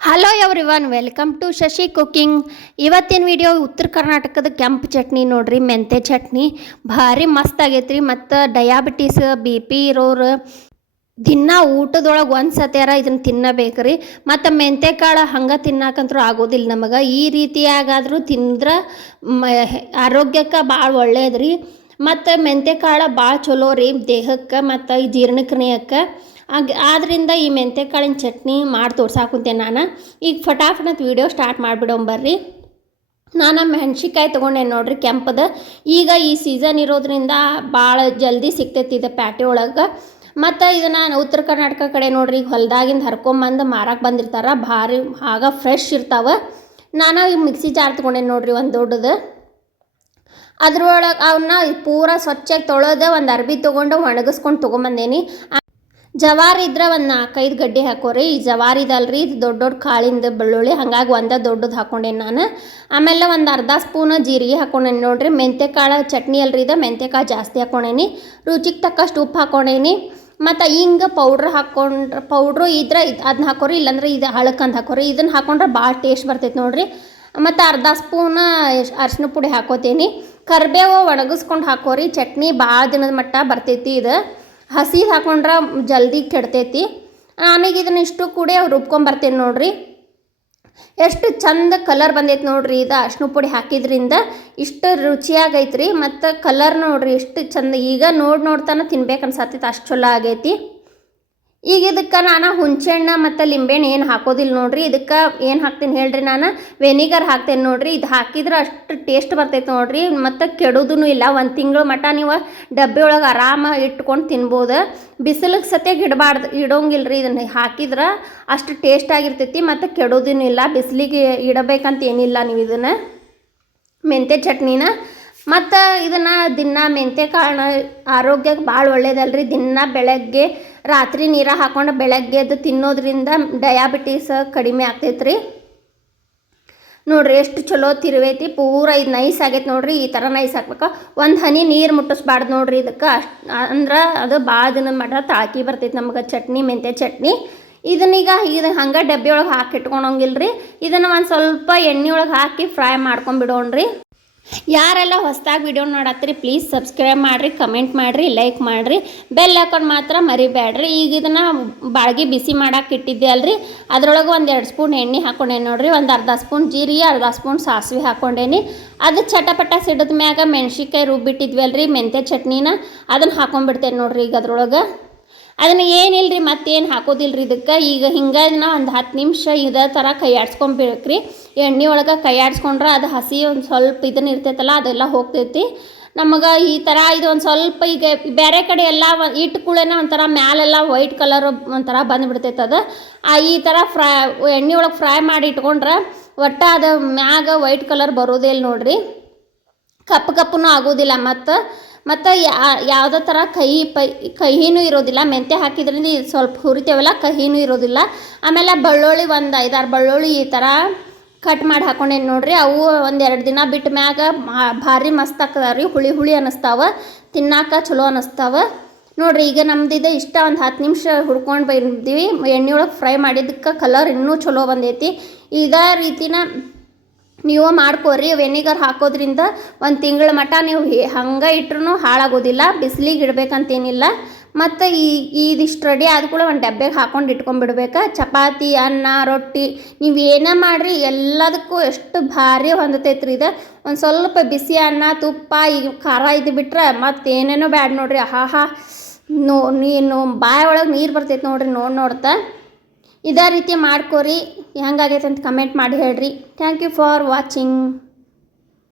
Hello everyone welcome to Shashi cooking ಇವತ್ತಿನ video ಉತ್ತರ ಕರ್ನಾಟಕದ ಕೆಂಪು ಚಟ್ನಿ ನೋಡ್ರಿ, ಮೆಂತೆ ಚಟ್ನಿ. ಭಾರಿ ಮಸ್ತ್ ಆಗೈತ್ರಿ, ಮತ್ತು ಡಯಾಬಿಟೀಸ್ ಬಿ ಪಿ ಇರೋರು ದಿನ ಊಟದೊಳಗೆ ಒಂದು ಸತ್ಯಾರ ಇದನ್ನು ತಿನ್ನಬೇಕ್ರಿ. ಮತ್ತು ಮೆಂತೆ ಕಾಳು ಹಂಗೆ ತಿನ್ನಾಕಂತೂ ಆಗೋದಿಲ್ಲ ನಮಗೆ. ಈ ರೀತಿಯಾಗಾದರೂ ತಿಂದ್ರೆ ಮ, ಆರೋಗ್ಯಕ್ಕೆ ಭಾಳ ಒಳ್ಳೇದ್ರಿ. ಮತ್ತು ಮೆಂತೆ ಕಾಳು ಭಾಳ ಚಲೋ ರೀ ದೇಹಕ್ಕೆ ಮತ್ತು ಈ ಜೀರ್ಣಕ್ರಿಯಕ್ಕೆ ಆಗ ಆದ್ದರಿಂದ ಈ ಮೆಂತೆ ಕಾಳಿನ ಚಟ್ನಿ ಮಾಡಿ ತೋರ್ಸಾಕುಂತೆ ನಾನು. ಈಗ ಫಟಾಫಟ್ ವೀಡಿಯೋ ಸ್ಟಾರ್ಟ್ ಮಾಡಿಬಿಡೋ ಬರ್ರಿ. ನಾನು ಮೆಣಸಿನ್ಕಾಯಿ ತೊಗೊಂಡೆ ನೋಡ್ರಿ ಕೆಂಪದ. ಈಗ ಈ ಸೀಸನ್ ಇರೋದ್ರಿಂದ ಭಾಳ ಜಲ್ದಿ ಸಿಗ್ತೈತಿ ಇದು ಪ್ಯಾಟೆ ಒಳಗೆ. ಮತ್ತು ಇದನ್ನು ಉತ್ತರ ಕರ್ನಾಟಕ ಕಡೆ ನೋಡ್ರಿ ಹೊಲ್ದಾಗಿಂದ ಹರ್ಕೊಂಬಂದು ಮಾರಕ್ಕೆ ಬಂದಿರ್ತಾರೆ. ಭಾರಿ ಆಗ ಫ್ರೆಶ್ ಇರ್ತಾವೆ. ನಾನು ಈಗ ಮಿಕ್ಸಿ ಜಾರ್ ತೊಗೊಂಡೆ ನೋಡ್ರಿ ಒಂದು ದೊಡ್ಡದು. ಅದ್ರೊಳಗೆ ಅವನ್ನ ಪೂರ ಸ್ವಚ್ಛಾಗಿ ತೊಳೆದು ಒಂದು ಅರ್ಬಿ ತೊಗೊಂಡು ಒಣಗಿಸ್ಕೊಂಡು ತೊಗೊಂಬಂದೇನಿ. ಜವಾರಿ ಇದ್ರೆ ಒಂದು ನಾಲ್ಕೈದು ಗಡ್ಡೆ ಹಾಕೋರಿ. ಈ ಜವಾರಿ ಇದಲ್ರಿ, ಇದು ದೊಡ್ಡ ದೊಡ್ಡ ಕಾಳಿಂದ ಬೆಳ್ಳುಳ್ಳಿ, ಹಾಗಾಗಿ ಒಂದೇ ದೊಡ್ಡದು ಹಾಕೊಂಡೇನಿ ನಾನು. ಆಮೇಲೆ ಒಂದು ಅರ್ಧ ಸ್ಪೂನ್ ಜೀರಿಗೆ ಹಾಕೊಂಡೇನಿ ನೋಡ್ರಿ. ಮೆಂತೆಕಾಳು ಚಟ್ನಿ ಅಲ್ರಿ ಇದು ಮೆಂತೆಕಾಳು ಜಾಸ್ತಿ ಹಾಕೊಂಡೇನಿ. ರುಚಿಗೆ ತಕ್ಕಷ್ಟು ಉಪ್ಪು ಹಾಕೊಂಡೇನಿ. ಮತ್ತು ಹಿಂಗೆ ಪೌಡ್ರ್ ಹಾಕ್ಕೊಂಡ್ರೆ ಪೌಡ್ರು ಇದ್ರೆ ಇದು ಅದನ್ನ ಹಾಕೋರಿ, ಇಲ್ಲಾಂದ್ರೆ ಇದು ಹಳಕಂದು ಹಾಕೋರಿ. ಇದನ್ನು ಹಾಕೊಂಡ್ರೆ ಭಾಳ ಟೇಸ್ಟ್ ಬರ್ತೈತೆ ನೋಡ್ರಿ. ಮತ್ತು ಅರ್ಧ ಸ್ಪೂನ ಅರ್ಶಿನ ಪುಡಿ ಹಾಕೋತೀನಿ. ಕರಿಬೇವು ಒಣಗಿಸ್ಕೊಂಡು ಹಾಕೋರಿ, ಚಟ್ನಿ ಭಾಳ ದಿನದ ಮಟ್ಟ ಬರ್ತೈತಿ ಇದು. ಹಸಿ ಹಾಕೊಂಡ್ರೆ ಜಲ್ದಿ ಕೆಡ್ತೈತಿ. ನಾನೀಗ ಇದನ್ನ ಇಷ್ಟು ಕೂಡಿ ರುಬ್ಕೊಂಬರ್ತೇನೆ ನೋಡ್ರಿ. ಎಷ್ಟು ಚಂದ ಕಲರ್ ಬಂದೈತೆ ನೋಡ್ರಿ ಇದು ಅರ್ಶಿನ ಪುಡಿ ಹಾಕಿದ್ರಿಂದ. ಇಷ್ಟು ರುಚಿಯಾಗೈತ್ರಿ ಮತ್ತು ಕಲರ್ ನೋಡ್ರಿ ಎಷ್ಟು ಚಂದ. ಈಗ ನೋಡಿ ನೋಡ್ತಾನೆ ತಿನ್ಬೇಕು ಅನ್ಸತ್ತೈತೆ ಅಷ್ಟು ಚಲೋ ಆಗೈತಿ. ಈಗ ಇದಕ್ಕೆ ನಾನು ಹುಣಸೆಹಣ್ಣು ಮತ್ತು ಲಿಂಬೆಹಣ್ಣು ಏನು ಹಾಕೋದಿಲ್ಲ ನೋಡ್ರಿ. ಇದಕ್ಕೆ ಏನು ಹಾಕ್ತೀನಿ ಹೇಳ್ರಿ ನಾನು? ವೆನಿಗರ್ ಹಾಕ್ತೇನೆ ನೋಡ್ರಿ. ಇದು ಹಾಕಿದ್ರೆ ಅಷ್ಟು ಟೇಸ್ಟ್ ಬರ್ತೈತೆ ನೋಡ್ರಿ. ಮತ್ತು ಕೆಡೋದೂ ಇಲ್ಲ. ಒಂದು ತಿಂಗಳು ಮಟ್ಟ ನೀವು ಡಬ್ಬೆ ಒಳಗೆ ಆರಾಮ ಇಟ್ಕೊಂಡು ತಿನ್ಬೋದು. ಬಿಸಿಲಿಗೆ ಸತ್ಯಾಗ ಇಡಬಾರ್ದು ರೀ ಇದನ್ನು ಹಾಕಿದ್ರೆ ಅಷ್ಟು ಟೇಸ್ಟ್ ಆಗಿರ್ತೈತಿ. ಮತ್ತು ಕೆಡೋದೂ ಇಲ್ಲ. ಬಿಸಿಲಿಗೆ ಇಡಬೇಕಂತ ಏನಿಲ್ಲ ನೀವು ಇದನ್ನು. ಮೆಂತ್ಯ ಚಟ್ನಿನ. ಮತ್ತು ಇದನ್ನು ದಿನ ಮೆಂತ್ಯ ಕಾಳನ್ನ ಆರೋಗ್ಯಕ್ಕೆ ಭಾಳ ಒಳ್ಳೇದಲ್ರಿ. ದಿನ ಬೆಳಗ್ಗೆ ರಾತ್ರಿ ನೀರ ಹಾಕೊಂಡು ಬೆಳಗ್ಗೆ ಎದ್ದು ತಿನ್ನೋದ್ರಿಂದ ಡಯಾಬಿಟೀಸ್ ಕಡಿಮೆ ಆಗ್ತೈತ್ರಿ. ನೋಡ್ರಿ ಎಷ್ಟು ಚಲೋ ತಿರುವೈತಿ, ಪೂರ ಇದು ನೈಸ್ ಆಗೈತೆ ನೋಡ್ರಿ, ಈ ಥರ ನೈಸ್ ಹಾಕ್ಬೇಕು ಒಂದು ಹನಿ ನೀರು ಮುಟ್ಟಿಸ್ಬಾರ್ದು ನೋಡ್ರಿ ಇದಕ್ಕೆ. ಅಷ್ಟು ಅಂದ್ರೆ ಅದು ಭಾಳ ದಿನ ಮಾಡ್ರೆ ತಾಳ್ಕಿ ಬರ್ತೈತೆ ನಮ್ಗೆ, ಚಟ್ನಿ, ಮೆಂತ್ಯ ಚಟ್ನಿ. ಇದನ್ನೀಗ ಇದು ಹಂಗೆ ಡಬ್ಬಿ ಒಳಗೆ ಹಾಕಿ ಇಟ್ಕೊಳಂಗಿಲ್ರಿ ಇದನ್ನು ಒಂದು ಸ್ವಲ್ಪ ಎಣ್ಣೆ ಒಳಗೆ ಹಾಕಿ ಫ್ರೈ ಮಾಡ್ಕೊಂಬಿಡೋಣ್ರಿ ಯಾರೆಲ್ಲ ಹೊಸದಾಗಿ ವಿಡಿಯೋ ನೋಡತ್ತೀರಿ ಪ್ಲೀಸ್ ಸಬ್ಸ್ಕ್ರೈಬ್ ಮಾಡಿರಿ ಕಮೆಂಟ್ ಮಾಡಿರಿ ಲೈಕ್ ಮಾಡಿರಿ. ಬೆಲ್ ಹಾಕೊಂಡು ಮಾತ್ರ ಮರಿಬೇಡ್ರಿ ಈಗ ಇದನ್ನು ಬಾಳ್ಗೆ ಬಿಸಿ ಮಾಡೋಕೆ ಇಟ್ಟಿದ್ದೆ ಅಲ್ರಿ ಅದರೊಳಗೆ ಒಂದು ಎರಡು ಸ್ಪೂನ್ ಎಣ್ಣೆ ಹಾಕೊಂಡೇನಿ ನೋಡಿರಿ. ಒಂದು ಅರ್ಧ ಸ್ಪೂನ್ ಜೀರಿಗೆ, ಅರ್ಧ ಸ್ಪೂನ್ ಸಾಸಿವೆ ಹಾಕೊಂಡೇನಿ. ಅದು ಚಟಪಟ ಸಿಡಿದ ಮ್ಯಾಗ ಮೆಣ್ಸಿನ್ಕಾಯಿ ರುಬ್ಬಿಟ್ಟಿದ್ವಿ ಅಲ್ರಿ ಮೆಂತ್ಯ ಚಟ್ನಿನ. ಅದನ್ನು ಹಾಕೊಂಡ್ಬಿಡ್ತೇನೆ ನೋಡಿರಿ ಈಗ ಅದ್ರೊಳಗೆ. ಅದನ್ನು ಏನಿಲ್ಲರಿ ಮತ್ತೇನು ಹಾಕೋದಿಲ್ಲರಿ ಇದಕ್ಕೆ? ಈಗ ಹಿಂಗೆ ನಾವು ಒಂದು ಹತ್ತು ನಿಮಿಷ ಇದೇ ಥರ ಕೈ ಆಡ್ಸ್ಕೊಬೇಕ್ರಿ. ಎಣ್ಣೆ ಒಳಗೆ ಕೈ ಆಡ್ಸ್ಕೊಂಡ್ರೆ ಅದು ಹಸಿ ಒಂದು ಸ್ವಲ್ಪ ಇದನ್ನು ಇರ್ತೈತಲ್ಲ, ಅದೆಲ್ಲ ಹೋಗ್ತೈತಿ. ನಮಗೆ ಈ ಥರ ಇದು ಒಂದು ಸ್ವಲ್ಪ ಈಗ ಬೇರೆ ಕಡೆ ಎಲ್ಲ ಇಟ್ಟು ಕೂಡಲೇ ಒಂಥರ ಮ್ಯಾಲೆಲ್ಲ ವೈಟ್ ಕಲರ್ ಒಂಥರ ಬಂದುಬಿಡ್ತೈತೆ ಅದು. ಆ ಈ ಥರ ಫ್ರೈ, ಎಣ್ಣೆ ಒಳಗೆ ಫ್ರೈ ಮಾಡಿ ಇಟ್ಕೊಂಡ್ರೆ ಒಟ್ಟು ಅದು ಮ್ಯಾಗ ವೈಟ್ ಕಲರ್ ಬರೋದೇ ಇಲ್ಲ ನೋಡ್ರಿ. ಕಪ್ಪು ಕಪ್ಪುನೂ ಆಗೋದಿಲ್ಲ ಮತ್ತು. ಮತ್ತು ಯಾವುದೇ ಥರ ಕಹಿ ಪೈ, ಕಹಿನೂ ಇರೋದಿಲ್ಲ. ಮೆಂತ್ಯ ಹಾಕಿದ್ರಿಂದ ಸ್ವಲ್ಪ ಹುರಿತೇವಲ್ಲ, ಕಹಿನೂ ಇರೋದಿಲ್ಲ. ಆಮೇಲೆ ಬಳ್ಳೊಳ್ಳಿ ಒಂದು ಐದಾರು ಬಳ್ಳೊಳ್ಳಿ ಈ ಥರ ಕಟ್ ಮಾಡಿ ಹಾಕೊಂಡೇನು ನೋಡ್ರಿ, ಅವು ಒಂದು ಎರಡು ದಿನ ಬಿಟ್ಟ ಮ್ಯಾಗ ಭಾರಿ ಮಸ್ತ್ ಆಗ್ತದೆ ರೀ. ಹುಳಿ ಹುಳಿ ಅನ್ನಿಸ್ತಾವ ತಿನ್ನಾಕ ಚಲೋ ಅನ್ನಿಸ್ತಾವ ನೋಡಿರಿ, ಈಗ ನಮ್ದಿದೆ ಇಷ್ಟ ಒಂದು ಹತ್ತು ನಿಮಿಷ ಹುಡ್ಕೊಂಡು ಬಂದೀವಿ. ಎಣ್ಣೆ ಒಳಗೆ ಫ್ರೈ ಮಾಡಿದ್ದಕ್ಕೆ ಕಲರ್ ಇನ್ನೂ ಚಲೋ ಬಂದೈತಿ. ಇದೇ ರೀತಿನ ನೀವು ಮಾಡ್ಕೋರಿ ವೆನಿಗರ್ ಹಾಕೋದ್ರಿಂದ ಒಂದು ತಿಂಗಳ ಮಟ್ಟ ನೀವು ಹಂಗೆ ಇಟ್ರೂ ಹಾಳಾಗೋದಿಲ್ಲ, ಬಿಸಿಲಿಗೆ ಇಡಬೇಕಂತೇನಿಲ್ಲ. ಮತ್ತು ಈ ಇದಿಷ್ಟು ರೆಡಿ ಆದ ಕೂಡ ಒಂದು ಡಬ್ಬೆಗೆ ಹಾಕೊಂಡು ಇಟ್ಕೊಂಡ್ಬಿಡ್ಬೇಕು ಚಪಾತಿ, ಅನ್ನ, ರೊಟ್ಟಿ, ನೀವು ಏನೇ ಮಾಡಿರಿ, ಎಲ್ಲದಕ್ಕೂ ಎಷ್ಟು ಭಾರಿ ಹೊಂದತೈತ್ರಿ ಇದು. ಒಂದು ಸ್ವಲ್ಪ ಬಿಸಿ ಅನ್ನ, ತುಪ್ಪ, ಈ ಖಾರ ಇದು ಬಿಟ್ರೆ ಮತ್ತು ಏನೇನೋ ಬ್ಯಾಡ್ ನೋಡ್ರಿ. ಆಹಾ ನೋ, ನೀನು ಬಾಯ ಒಳಗೆ ನೀರು ಬರ್ತೈತೆ ನೋಡ್ರಿ ನೋಡಿ ನೋಡ್ತಾ. ಇದೇ ರೀತಿ ಮಾಡ್ಕೋರಿ. ಹೆಂಗಾಗೈತೆ ಅಂತ ಕಮೆಂಟ್ ಮಾಡಿ ಹೇಳ್ರಿ. Thank you for watching